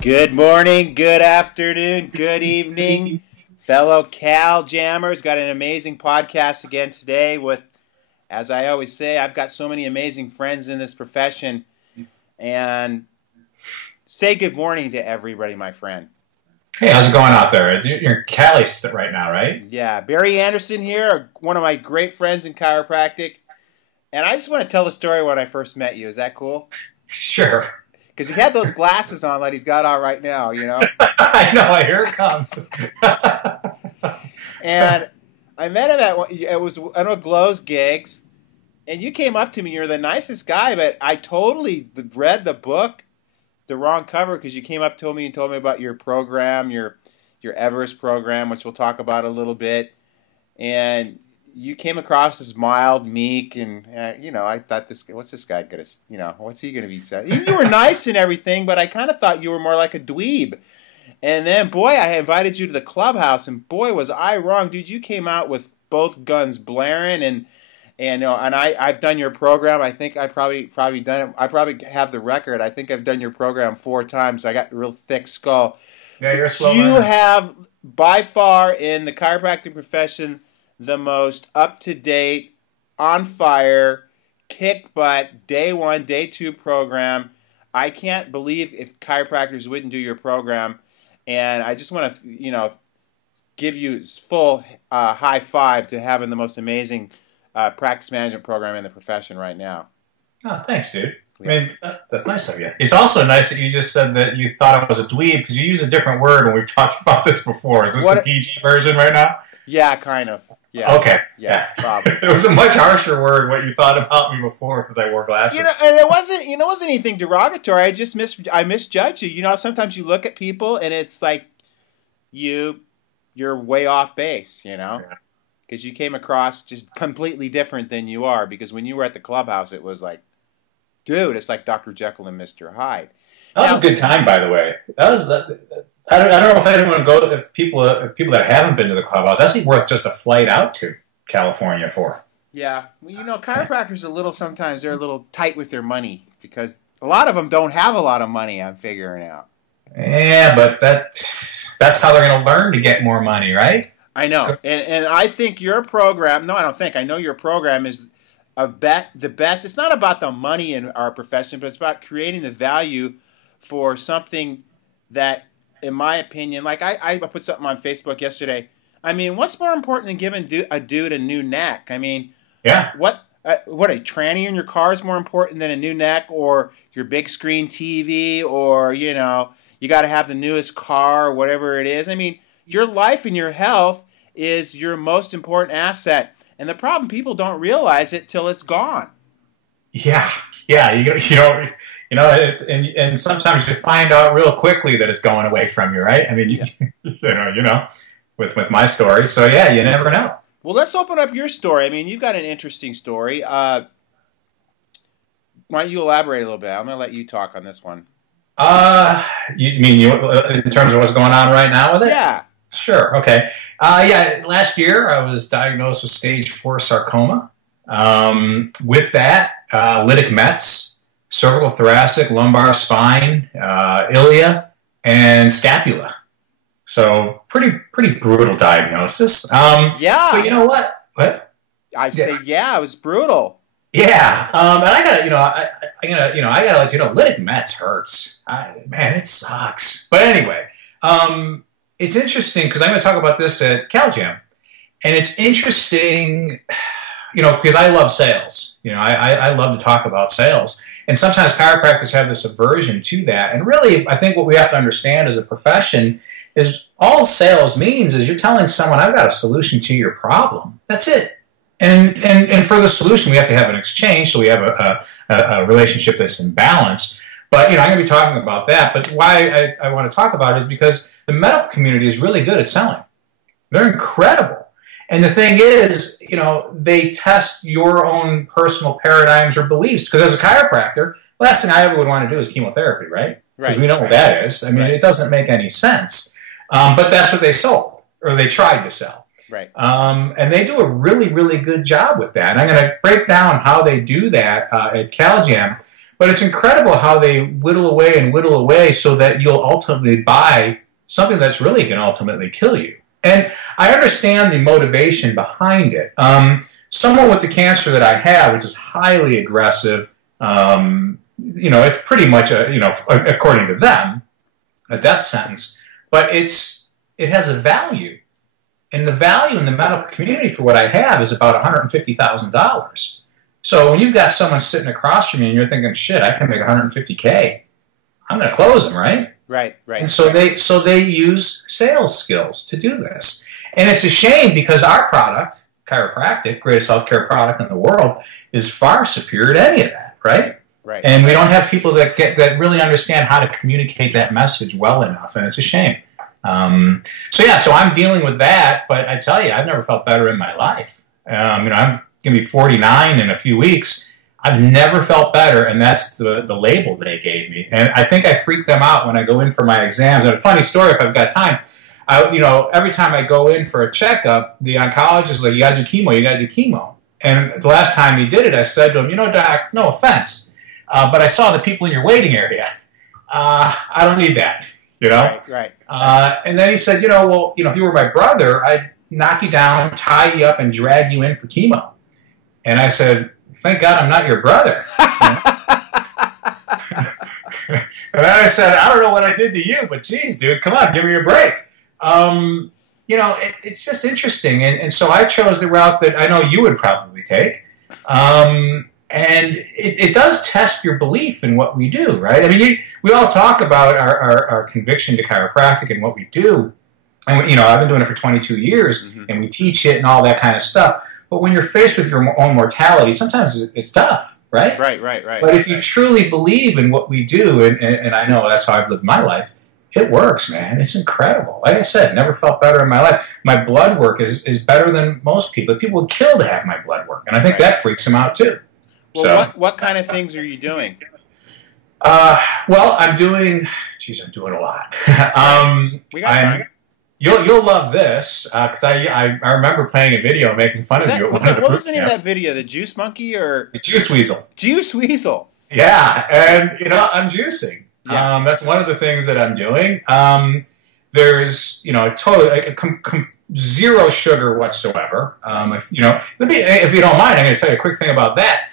Good morning, good afternoon, good evening, fellow Cal Jammers. Got an amazing podcast again today with, as I always say, I've got so many amazing friends in this profession. And say good morning to everybody, my friend. Hey, how's it going out there? You're in Cali right now, right? Yeah, Barry Anderson here, one of my great friends in chiropractic. And I just want to tell the story when I first met you. Is that cool? Sure. Because you had those glasses on that he's got on right now, you know? I know, here it comes. And I met him at, it was one of Glow's gigs, and you came up to me, you're the nicest guy, but I totally read the book, the wrong cover, because you came up to me and told me about your program, your Everest program, which we'll talk about a little bit, and you came across as mild, meek, and, I thought, what's this guy going to, what's he going to be saying? You were nice and everything, but I kind of thought you were more like a dweeb. And then, boy, I invited you to the clubhouse, and boy, was I wrong. Dude, you came out with both guns blaring, and I've done your program. I think I probably done it. I probably have the record. I think I've done your program 4 times. I got a real thick skull. Yeah, you're slow. You have, by far, in the chiropractic profession, the most up-to-date, on-fire, kick-butt, day 1, day 2 program. I can't believe if chiropractors wouldn't do your program. And I just want to, give you full high five to having the most amazing practice management program in the profession right now. Oh, thanks, dude. Yeah. I mean, that's nice of you. It's also nice that you just said that you thought I was a dweeb because you use a different word when we've talked about this before. Is this the PG version right now? Yeah, kind of. Yeah. Okay. Yeah, probably. It was a much harsher word what you thought about me before because I wore glasses. And it wasn't anything derogatory. I misjudged you. Sometimes you look at people and it's like you're way off base, because you came across just completely different than you are. Because when you were at the clubhouse, it was like, dude, it's like Dr. Jekyll and Mr. Hyde. That was a good time, by the way. I don't know if anyone go if people that haven't been to the clubhouse. That's worth just a flight out to California for. Yeah, well, chiropractors sometimes they're a little tight with their money because a lot of them don't have a lot of money. I'm figuring out. Yeah, but that's how they're going to learn to get more money, right? I know, and I think your program. No, I don't think. I know your program is the best. It's not about the money in our profession, but it's about creating the value for something that, in my opinion, like I put something on Facebook yesterday. I mean, what's more important than giving a dude a new neck? I mean, yeah. What a tranny in your car is more important than a new neck or your big screen TV or, you got to have the newest car or whatever it is. I mean, your life and your health is your most important asset. And the problem, people don't realize it till it's gone. Yeah. And sometimes you find out real quickly that it's going away from you, right? I mean, with my story. So yeah, you never know. Well, let's open up your story. I mean, you've got an interesting story. Why don't you elaborate a little bit? I'm going to let you talk on this one. You mean in terms of what's going on right now with it? Yeah. Sure. Okay. Last year I was diagnosed with stage 4 sarcoma. With that, lytic Mets, cervical thoracic, lumbar spine, ilia, and scapula. So pretty brutal diagnosis. Yeah. But you know what? What? I say, yeah, it was brutal. Yeah. And I gotta let you know, lytic Mets hurts. Man, it sucks. But anyway, it's interesting because I'm going to talk about this at CalJam. And it's interesting, because I love sales. I love to talk about sales. And sometimes chiropractors have this aversion to that. And really, I think what we have to understand as a profession is all sales means is you're telling someone, I've got a solution to your problem. That's it. And for the solution, we have to have an exchange, so we have a relationship that's in balance. But, I'm going to be talking about that. But why I want to talk about it is because the medical community is really good at selling. They're incredible. And the thing is, they test your own personal paradigms or beliefs. Because as a chiropractor, the last thing I ever would want to do is chemotherapy, right? Because we know what that is. I mean, it doesn't make any sense. But that's what they sold, or they tried to sell. Right. And they do a really, really good job with that. And I'm going to break down how they do that at CalJam. But it's incredible how they whittle away so that you'll ultimately buy something that's really going to ultimately kill you. And I understand the motivation behind it. Someone with the cancer that I have, which is highly aggressive, it's pretty much according to them, a death sentence. But it has a value. And the value in the medical community for what I have is about $150,000. So when you've got someone sitting across from you and you're thinking, shit, I can make $150K, I'm going to close them, right? Right. And so they use sales skills to do this. And it's a shame because our product, chiropractic, greatest healthcare product in the world, is far superior to any of that, right? Right. And we don't have people that really understand how to communicate that message well enough, and it's a shame. So I'm dealing with that, but I tell you, I've never felt better in my life. I'm going to be 49 in a few weeks. I've never felt better, and that's the label they gave me. And I think I freak them out when I go in for my exams. And a funny story, if I've got time, every time I go in for a checkup, the oncologist is like, you got to do chemo. And the last time he did it, I said to him, doc, no offense, but I saw the people in your waiting area. I don't need that, Right. And then he said, if you were my brother, I'd knock you down, tie you up, and drag you in for chemo. And I said, thank God I'm not your brother. And then I said, I don't know what I did to you, but geez, dude, come on, give me a break. It's just interesting. And so I chose the route that I know you would probably take. And it does test your belief in what we do, right? I mean, we all talk about our conviction to chiropractic and what we do. And, I've been doing it for 22 years, and we teach it and all that kind of stuff. But when you're faced with your own mortality, sometimes it's tough, right? Right. But if you truly believe in what we do, and I know that's how I've lived my life, it works, man. It's incredible. Like I said, never felt better in my life. My blood work is better than most people. People would kill to have my blood work, and I think that freaks them out too. Well, so, what kind of things are you doing? I'm doing a lot. We got time. You'll love this because I remember playing a video making fun of you. What was the name of that video? The Juice Monkey or the Juice Weasel? Juice Weasel. Yeah, and I'm juicing. Yeah. That's one of the things that I'm doing. There's totally zero sugar whatsoever. If you don't mind, I'm going to tell you a quick thing about that.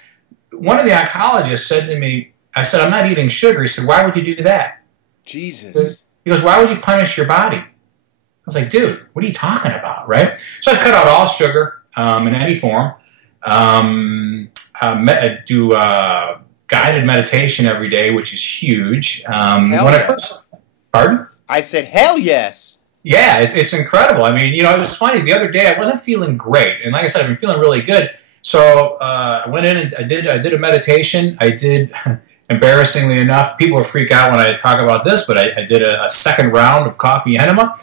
One of the oncologists said to me, I said, I'm not eating sugar. He said, why would you do that? Jesus. He goes, why would you punish your body? I was like, dude, what are you talking about, right? So I cut out all sugar in any form. I do guided meditation every day, which is huge. Pardon? I said, hell yes. Yeah, it's incredible. I mean, it was funny. The other day I wasn't feeling great. And like I said, I've been feeling really good. So I went in and I did a meditation. I did, embarrassingly enough, people will freak out when I talk about this, but I did a second round of coffee enema.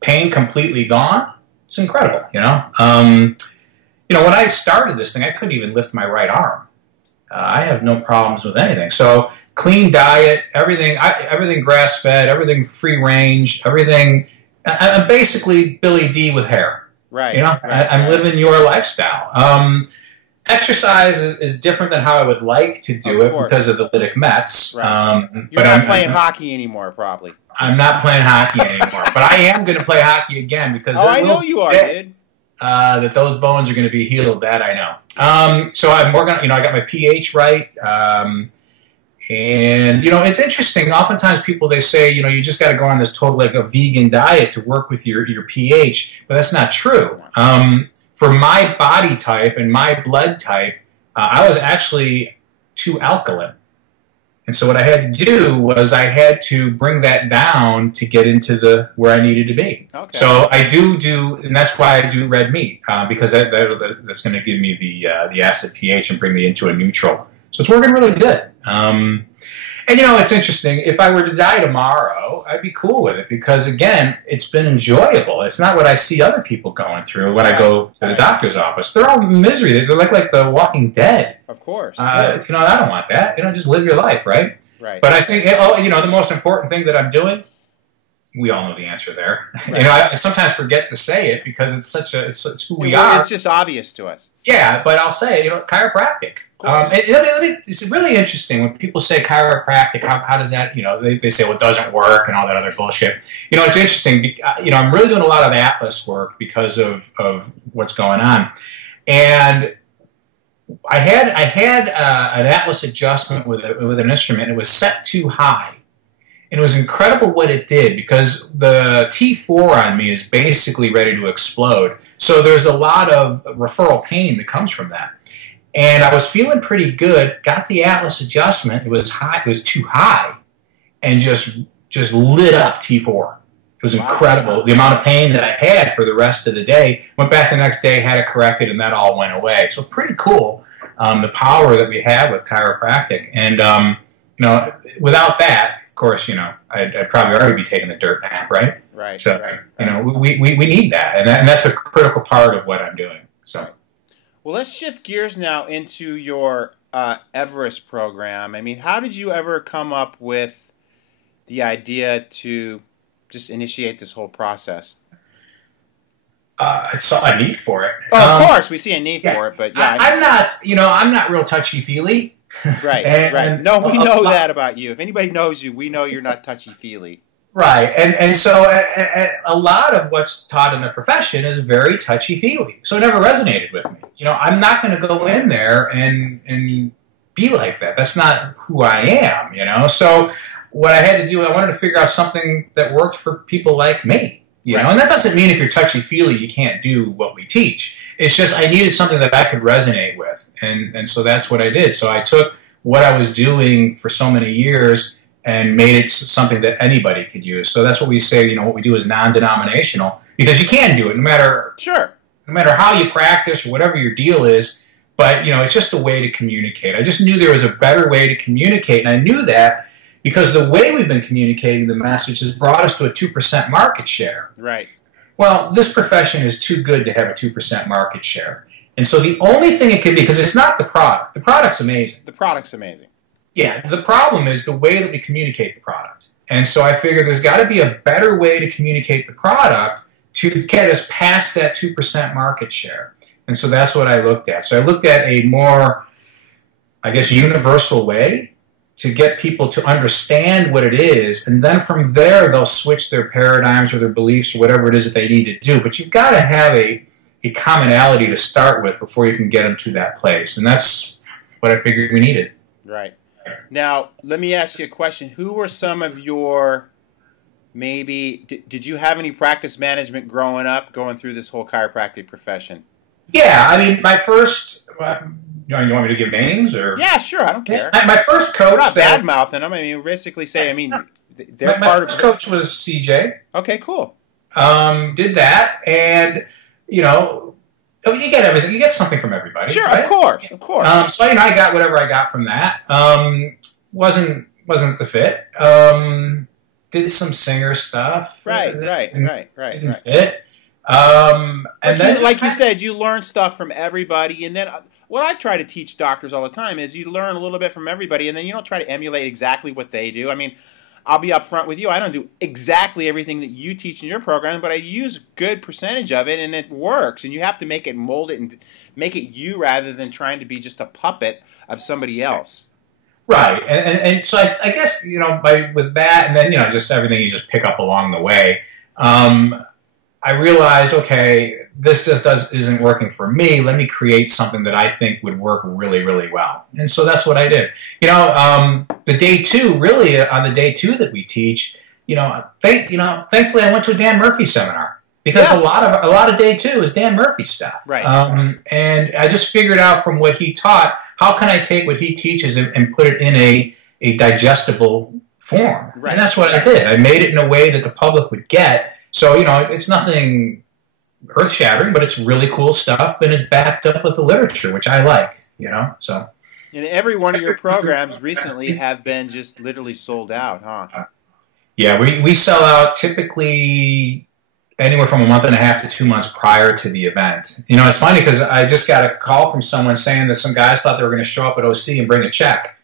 Pain completely gone. It's incredible, when I started this thing, I couldn't even lift my right arm. I have no problems with anything. So clean diet, everything grass-fed, everything free range, everything. I'm basically Billy D with hair. Right. I'm living your lifestyle. Exercise is different than how I would like to do it because of the lytic Mets. Right. You're not playing hockey anymore, probably. I'm not playing hockey anymore, but I am going to play hockey again because I know you are, dude. That those bones are going to be healed. That I know. So I'm working. I got my pH right, and it's interesting. Oftentimes people they say you just got to go on this total like a vegan diet to work with your pH, but that's not true. For my body type and my blood type, I was actually too alkaline. And so what I had to do was I had to bring that down to get into where I needed to be. Okay. So I do, and that's why I do red meat, because that's going to give me the acid pH and bring me into a neutral. So it's working really good. And it's interesting. If I were to die tomorrow, I'd be cool with it because, again, it's been enjoyable. It's not what I see other people going through when I go to the doctor's office. They're all misery. They're like the Walking Dead. Of course. I don't want that. Just live your life, right? Right. But I think, the most important thing that I'm doing, we all know the answer there. Right. I sometimes forget to say it because it's who we are. It's just obvious to us. Yeah, but I'll say, chiropractic. It's really interesting when people say chiropractic. How does that, they say, well, it doesn't work and all that other bullshit. It's interesting. I'm really doing a lot of Atlas work because of what's going on. And I had an Atlas adjustment with an instrument. It was set too high. And it was incredible what it did because the T4 on me is basically ready to explode. So there's a lot of referral pain that comes from that. And I was feeling pretty good, got the Atlas adjustment. It was high, it was too high, and just lit up T4. It was incredible. The amount of pain that I had for the rest of the day. Went back the next day, had it corrected, and that all went away. So pretty cool, the power that we have with chiropractic. And, without that, of course, I'd probably already be taking the dirt nap, right? Right. So, right. We need that. And that's a critical part of what I'm doing. So. Well, let's shift gears now into your Everest program. I mean, how did you ever come up with the idea to just initiate this whole process? I saw a need for it. Oh, of course, we see a need for it, but yeah, I'm not real touchy-feely. Right, right. No, we know that about you. If anybody knows you, we know you're not touchy-feely. Right, and so a lot of what's taught in the profession is very touchy-feely. So it never resonated with me. I'm not going to go in there and be like that. That's not who I am, So what I had to do, I wanted to figure out something that worked for people like me. And that doesn't mean if you're touchy-feely, you can't do what we teach. It's just I needed something that I could resonate with. And so that's what I did. So I took what I was doing for so many years and made it something that anybody could use. So that's what we say, what we do is non-denominational, because you can do it no matter how you practice or whatever your deal is. But, it's just a way to communicate. I just knew there was a better way to communicate, and I knew that because the way we've been communicating the message has brought us to a 2% market share. Right. Well, this profession is too good to have a 2% market share. And so the only thing it can be, because it's not the product. The product's amazing. The product's amazing. Yeah, the problem is the way that we communicate the product. And so I figured there's got to be a better way to communicate the product to get us past that 2% market share. And so that's what I looked at. So I looked at a more, universal way to get people to understand what it is, and then from there they'll switch their paradigms or their beliefs or whatever it is that they need to do. But you've got to have a commonality to start with before you can get them to that place. And that's what I figured we needed. Right. Now, let me ask you a question. Who were some of your, did you have any practice management growing up, going through this whole chiropractic profession? Yeah, my first, you want me to give names? Or? Yeah, sure, I don't care. My first coach... We're not bad-mouthing them. Basically say, they're my part of... My first coach was CJ. Okay, cool. Did that, and, you get everything. You get something from everybody. Sure, right? of course. So, I got whatever I got from that. Wasn't the fit. Did some singer stuff. Right. Didn't fit. And then, like you said, you learn stuff from everybody, and then what I try to teach doctors all the time is you learn a little bit from everybody, and then you don't try to emulate exactly what they do. I'll be upfront with you. I don't do exactly everything that you teach in your program, but I use a good percentage of it, and it works. And you have to make it, mold it, and make it you rather than trying to be just a puppet of somebody else. Right. And so I guess, with that, and then, just everything you just pick up along the way, I realized, okay, this just isn't working for me. Let me create something that I think would work really, really well. And so that's what I did. The day two, really on the day two that we teach, thankfully I went to a Dan Murphy seminar because a lot of day two is Dan Murphy stuff. Right. And I just figured out from what he taught, how can I take what he teaches and put it in a digestible form? Right. And that's what I did. I made it in a way that the public would get. So, it's nothing earth-shattering, but it's really cool stuff, and it's backed up with the literature, which I like, so. And every one of your programs recently have been just literally sold out, huh? Yeah, we sell out typically anywhere from a month and a half to 2 months prior to the event. It's funny because I just got a call from someone saying that some guys thought they were going to show up at OC and bring a check.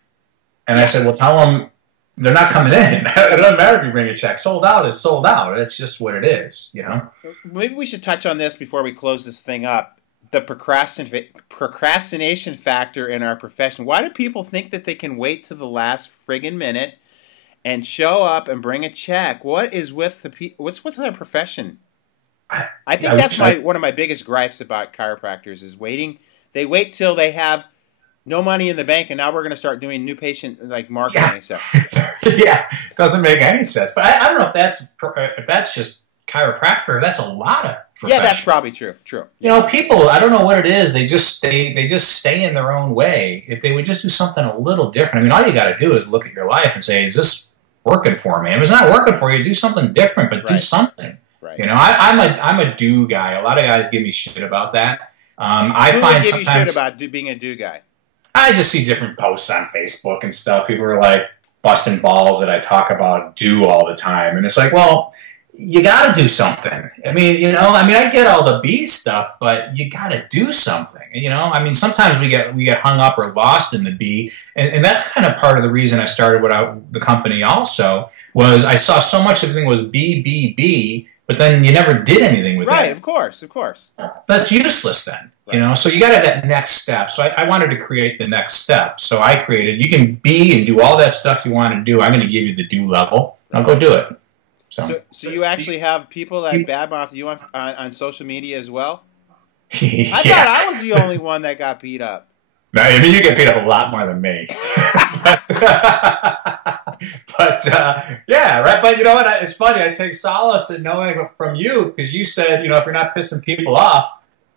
And I said, well, tell them they're not coming in. It doesn't matter if you bring a check. Sold out is sold out. It's just what it is, you know? Maybe we should touch on this before we close this thing up. The procrastination factor in our profession. Why do people think that they can wait to the last friggin' minute and show up and bring a check? What's with our profession? I think that's one of my biggest gripes about chiropractors is waiting. They wait till they have no money in the bank, and now we're going to start doing new patient like marketing and stuff. Yeah, doesn't make any sense. But I don't know if that's just chiropractor. That's a lot of profession. Yeah, that's probably true. True. You know, people. I don't know what it is. They just stay in their own way. If they would just do something a little different. I mean, all you got to do is look at your life and say, "Is this working for me?" If it's not working for you, do something different. But do something. Right. You know, I'm a do guy. A lot of guys give me shit about that. I find sometimes you shit about being a do guy. I just see different posts on Facebook and stuff. People are like busting balls that I talk about do all the time. And it's like, well, you got to do something. I mean, you know, I get all the B stuff, but you got to do something. You know, I mean, sometimes we get hung up or lost in the B. And that's kind of part of the reason I started the company also was I saw so much of the thing was B, but then you never did anything with it. Right, of course. That's useless then. You know, so you got to have that next step. So I wanted to create the next step. So I created, you can be and do all that stuff you want to do. I'm going to give you the do level. I'll go do it. So you actually have people that badmouth you on social media as well? Yeah. I thought I was the only one that got beat up. No, I mean, you get beat up a lot more than me. but yeah, right. But you know what? It's funny. I take solace in knowing from you because you said, you know, if you're not pissing people off,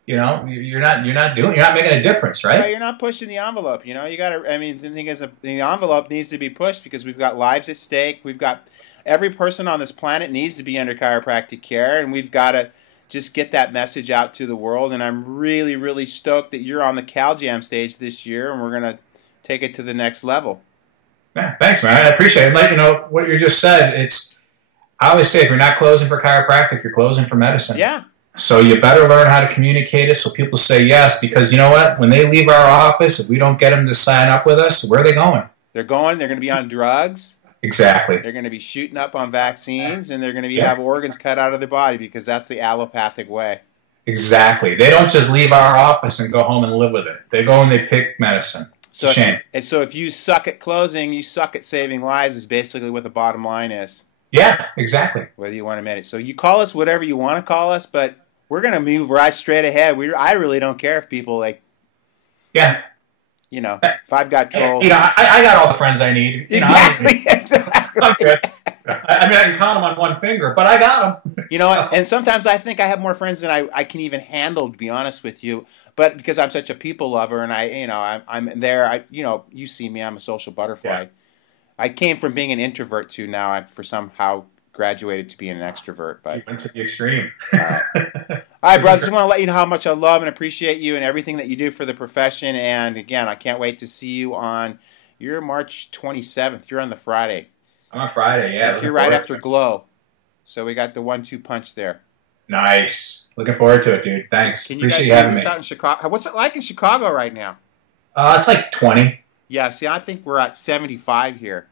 you know, you're not making a difference, right? Yeah, you're not pushing the envelope. You know, you got to. I mean, the thing is, the envelope needs to be pushed because we've got lives at stake. We've got every person on this planet needs to be under chiropractic care, and we've got to just get that message out to the world. And I'm really, really stoked that you're on the CalJam stage this year, and we're gonna take it to the next level. Yeah, thanks, man. I appreciate it. Like, you know what you just said. I always say if you're not closing for chiropractic, you're closing for medicine. Yeah. So you better learn how to communicate it so people say yes, because you know what? When they leave our office, if we don't get them to sign up with us, where are they going? They're going to be on drugs. Exactly. They're going to be shooting up on vaccines, and they're going to have organs cut out of their body because that's the allopathic way. Exactly. They don't just leave our office and go home and live with it. They go and they pick medicine. It's a shame. So if you suck at closing, you suck at saving lives is basically what the bottom line is. Yeah, exactly. Whether you want to admit it. So you call us whatever you want to call us, but we're going to move right straight ahead. I really don't care if people yeah. You know, if I've got trolls. You know, I got all the friends I need. Exactly. I'm good. I mean, I can count them on one finger, but I got them. You know what? And sometimes I think I have more friends than I can even handle, to be honest with you. But because I'm such a people lover and I'm there, you see me, I'm a social butterfly. Yeah. I came from being an introvert to now I for somehow graduated to being an extrovert. But you went to the extreme. All right, brother. Just want to let you know how much I love and appreciate you and everything that you do for the profession. And again, I can't wait to see you on your March 27th. You're on the Friday. I'm on Friday, yeah. You're right after Glow. So we got the 1-2 punch there. Nice. Looking forward to it, dude. Thanks. Appreciate you having me. Out in Chicago. What's it like in Chicago right now? It's like 20. Yeah, see, I think we're at 75 here.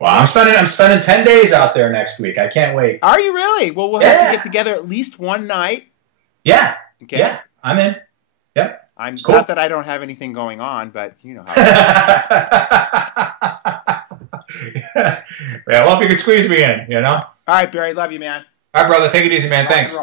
Well, I'm spending 10 days out there next week. I can't wait. Are you really? Well, we'll have to get together at least one night. Yeah. Okay. Yeah, I'm in. Yep. I'm cool. Not that I don't have anything going on, but you know how. Yeah, well, if you could squeeze me in, you know. All right, Barry. Love you, man. All right, brother. Take it easy, man. Thanks.